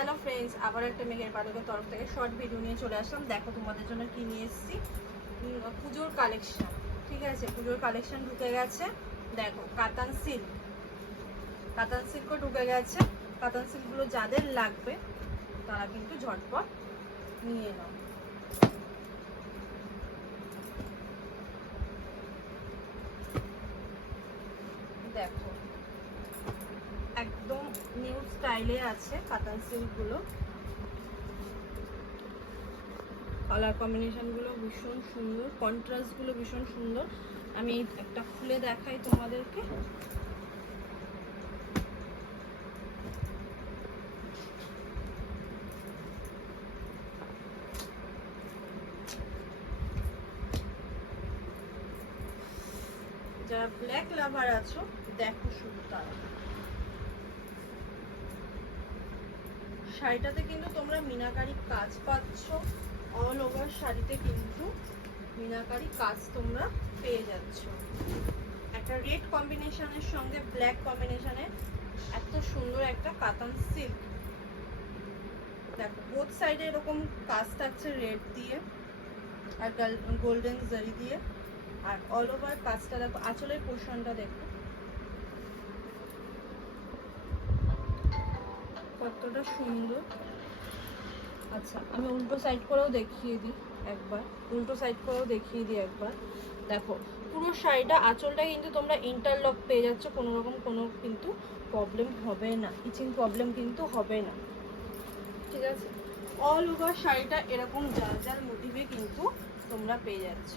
Hello friends, আবার একটা মেঘের পালকের তরফ থেকে শর্ট ভিডিও নিয়ে চলে আসলাম। দেখো তোমাদের জন্য কি নিয়ে এসেছি, পুজোর কালেকশন। ঠিক আছে, পুজোর কালেকশন ঢুকে গেছে। দেখো কাতান সিল্কও ঢুকে গেছে। কাতান সিল্কগুলো যাদের লাগবে তারা কিন্তু ঝটপট নিয়ে নাও। দেখো একদম নিউ স্টাইলে আছে কাতান সিল্কগুলো। কালার কম্বিনেশনগুলো ভীষণ সুন্দর, কন্ট্রাস্টগুলো ভীষণ সুন্দর। আমি একটা খুলে দেখাই তোমাদেরকে। যারা ব্ল্যাক লাভার আছো দেখো শুধু তারা। শাড়িটাতে কিন্তু তোমরা মিনাকারি কাজ পাচ্ছ, অল ওভার শাড়িতে কিন্তু মিনাকারি কাজ তোমরা পেয়ে যাচ্ছ। একটা রেড কম্বিনেশনের সঙ্গে ব্ল্যাক কম্বিনেশনে এত সুন্দর একটা কাতান সিল্ক। দেখো বোথ সাইডে এরকম কাজ থাকছে রেড দিয়ে আর গোল্ডেন জারি দিয়ে, আর অল ওভার কাজটা দেখো। আঁচলের পোর্শনটা দেখো কতটা সুন্দর। আচ্ছা আমি উল্টো সাইড করেও দেখিয়ে দিই একবার, একবার। দেখো পুরো শাড়িটা আঁচলটা কিন্তু তোমরা ইন্টারলক পেয়ে যাচ্ছ, কোনো রকম কোনো কিন্তু প্রবলেম হবে না, ইচিং প্রবলেম কিন্তু হবে না। ঠিক আছে, অল ওভার শাড়িটা এরকম জাল জাল মোটিভে কিন্তু তোমরা পেয়ে যাচ্ছ।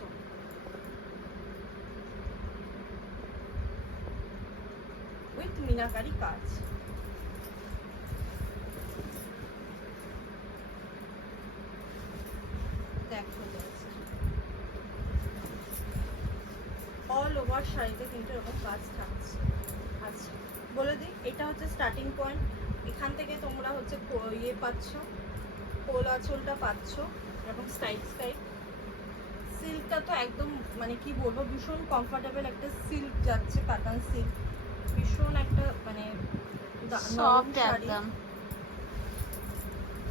উইথ মিনাকারি কাজ। দেখো অল ওভার শাড়িতে কিন্তু এরকম কাজ থাকছে। আচ্ছা বলে দিই, এটা হচ্ছে স্টার্টিং পয়েন্ট। এখান থেকে তোমরা হচ্ছে ইয়ে পাচ্ছ, কোল আঁচলটা পাচ্ছ এরকম স্টাইপ। সিল্কটা তো একদম মানে কি বলবো, ভীষণ কমফোর্টেবল একটা সিল্ক যাচ্ছে, কাতান সিল্ক। ভীষণ একটা মানে সফট একদম।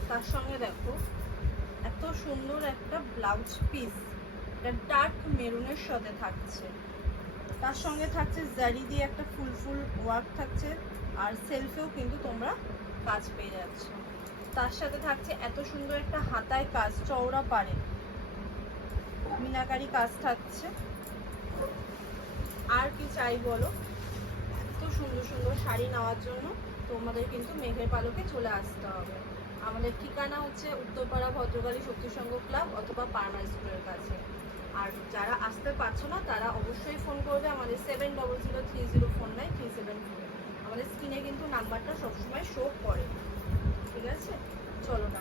তার সঙ্গে দেখো এত সুন্দর একটা ব্লাউজ পিস, এটা ডার্ক মেরুনের সাথে থাকছে। তার সঙ্গে থাকছে জারি দিয়ে একটা ফুল ওয়ার্ক থাকছে, আর সেলফেও কিন্তু তোমরা কাজ পেয়ে যাচ্ছ। তার সাথে থাকছে এত সুন্দর একটা হাতায় কাজ, চওড়া পাড়ে মিনাকারি কাজ থাকছে। আর কি চাই বলো, এত সুন্দর সুন্দর শাড়ি নেওয়ার জন্য তোমাদের কিন্তু মেঘের পালকে চলে আসতে হবে। আমাদের ঠিকানা হচ্ছে উত্তরপাড়া ভদ্রকালী শক্তি সংঘ ক্লাব অথবা পারমা স্কুলের কাছে। আর যারা আসতে পারছো না তারা অবশ্যই ফোন করবে আমাদের 7003049374। আমাদের স্ক্রিনে কিন্তু নাম্বারটা সবসময় শো করে। ঠিক আছে, চলো না।